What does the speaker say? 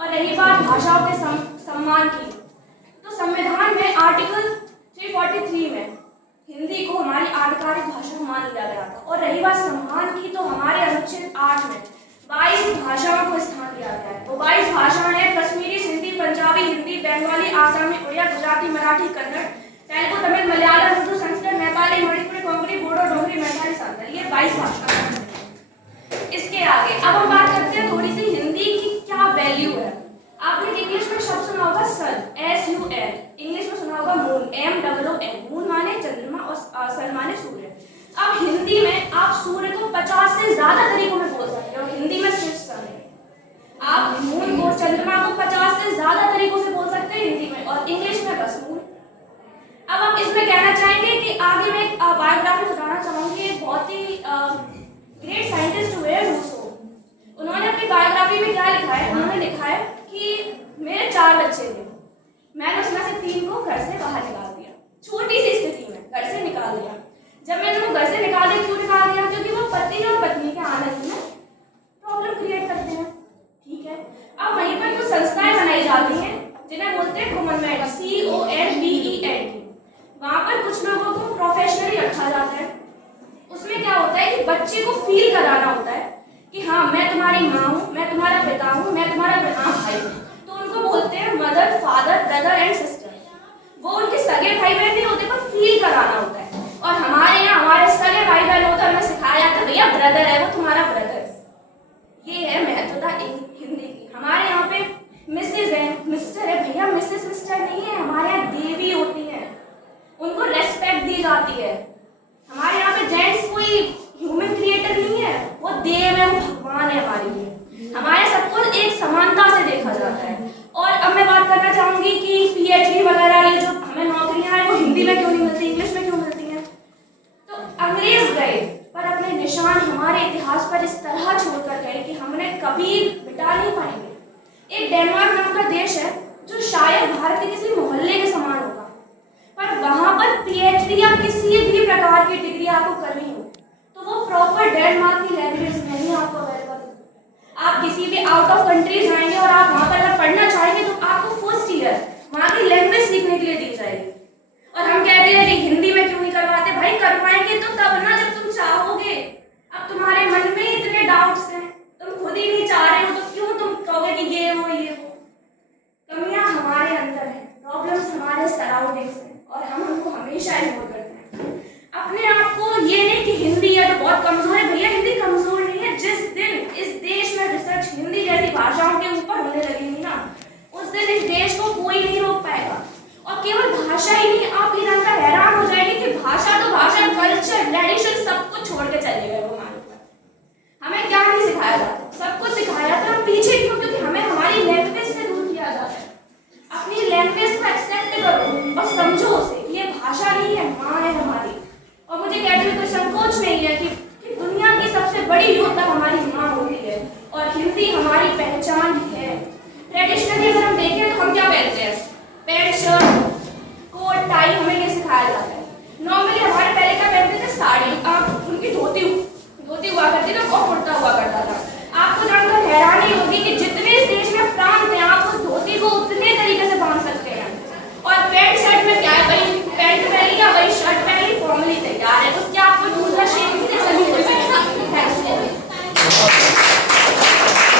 और रही बात भाषाओं के सम्मान की, तो संविधान में आर्टिकल 343 में हिंदी को हमारी आधिकारिक भाषा मान लिया गया था। और रही बात सम्मान की, तो हमारे अनुच्छेद 8 में 22 भाषाओं को स्थान दिया गया है। वो 22 भाषाएं हैं कश्मीरी, सिंधी, पंजाबी, हिंदी, बंगाली, आसामी, उड़िया, गुजराती, मराठी, कन्नड़, तेलुगु, तमिल, मलयालम, उर्दू, संस्कृत, नेपाली, मणिपुरी, कोंकणी, बोडो, डोगरी, मैथिली, संथाली, ये 22 भाषाएं हैं। इसके आगे अब हम बात करते हैं थोड़ी सी हिंदी की क्या वैल्यू है। आपने इंग्लिश में शब्द सुना होगा सन, SUN, इंग्लिश में सुना होगा मून, MOON, मून माने चंद्रमा और सन माने सूर्य। अब हिंदी में आप सूर्य को 50 से ज्यादा तरीकों में बोल सकते हो, हिंदी में सिर्फ सन है। आप मून को, चंद्रमा को 50 से ज्यादा तरीकों से बोल सकते हैं हिंदी में, और इंग्लिश में बस मून। अब आप इसमें कहना चाहेंगे कि आगे मैं एक बायोग्राफी बताना चाहूंगी। एक बहुत ही ग्रेट साइंटिस्ट हुए रूसो। उन्होंने अपनी बायोग्राफी में क्या लिखा है, उन्होंने लिखा है कि मेरे 4 बच्चे थे, मैंने उसमें से 3 को घर से बाहर निकाल दिया, छोटी सी स्थिति में घर से निकाल दिया। जब मैंने उनको घर से निकाल दिया, क्यों निकाल दिया? क्योंकि वो पति और पत्नी के आनंद में प्रॉब्लम क्रिएट करते हैं। ठीक है, अब वहीं पर कुछ संस्थाएं बनाई जाती हैं जिन्हें बोलते हैं गवर्नमेंट, CONVENT। वहां पर कुछ लोगों को प्रोफेशनली रखा जाता है। उसमें क्या होता है कि बच्चे को फील कराना होता है कि हाँ मैं तुम्हारी माँ हूँ, मैं तुम्हारा पिता हूँ, मैं तुम्हारा भाई हूँ। तो उनको बोलते हैं mother, father, brother and sister. वो उनके सगे भाई बहन नहीं होते, पर फील कराना होता है। और हमारे यहाँ हमारे सगे भाई बहन होते हैं, हमें सिखाया जाता है भैया ब्रदर है वो तुम्हारा ब्रदर। ये है महत्वता हिंदी की। हमारे यहाँ पे मिसेज है, मिस्टर है, भैया मिसेज मिस्टर नहीं है, हमारे यहाँ देवी होती है, उनको रेस्पेक्ट दी जाती है। हमारे यहाँ पे जेंट्स कोई ह्यूमन क्रिएटर नहीं है, वो देव है, वो भगवान है हमारे लिए। हमारे सबको एक समानता से देखा जाता है। और अब मैं बात करना चाहूंगी कि PhD वगैरह ये जो हमें नौकरियां हैं वो हिंदी में क्यों नहीं मिलती, इंग्लिश में क्यों मिलती हैं? तो अंग्रेज गए पर अपने निशान हमारे इतिहास पर इस तरह छोड़कर गए कि हमने कभी मिटा नहीं पाएंगे। एक डेनमार्क नाम का देश है जो शायद भारत के किसी मोहल्ले के समान होगा, पर वहां पर PhD या किसी भी प्रकार की डिग्री आपको करनी हो तो वो प्रॉपर डेनमार्क की लैंग्वेज में ही आपको अवेलेबल है। आप किसी भी आउट ऑफ कंट्री जाएंगे और आप वहां पर अगर पढ़ना चाहेंगे तो आपको फर्स्ट ईयर वहां की लैंग्वेज सीखने के लिए दी जाएगी। और हम कहते हैं कि हिंदी में क्यों नहीं करवाते? भाई करवाएंगे तो तब ना जब तुम चाहोगे। अब तुम्हारे मन में ही इतने डाउट्स हैं, तुम खुद ही नहीं चाह रहे हो, तो क्यों तुम कहोगे कि ये वो। कमियां हमारे अंदर है, प्रॉब्लम्स हमारे सराउंडिंग्स है, और हम उनको हमेशा इग्नोर करते हैं। अपने आप को ये नहीं कि हिंदी है तो बहुत कमजोर है, भैया हिंदी कमजोर नहीं है। जिस दिन इस देश में रिसर्च हिंदी जैसी भाषाओं के ऊपर होने लगेगी ना, उस दिन इस देश को कोई नहीं रोक पाएगा। और केवल भाषा ही नहीं, आप ये जानकर हैरान हो जाएंगे कि भाषा तो भाषा, कल्चर, ट्रेडिशन सब कुछ छोड़ के चले गए वो हमारे ऊपर। हमें क्या नहीं सिखाया जाता? सब कुछ सिखाया जाता है। हम पीछे क्यों? क्योंकि हमें हमारी लैंग्वेज से दूर किया जाता है। अपनी लैंग्वेज को एक्सेप्ट करो और समझो उसे, ये भाषा नहीं है, माँ है हमारी। और मुझे कहने में कोई संकोच नहीं है कि दुनिया की सबसे बड़ी योद्धा हमारी माँ होती है, और हिंदी हमारी पहचान है। ट्रेडिशनली अगर हम देखें तो हम क्या पहनते हैं? Pant shirt,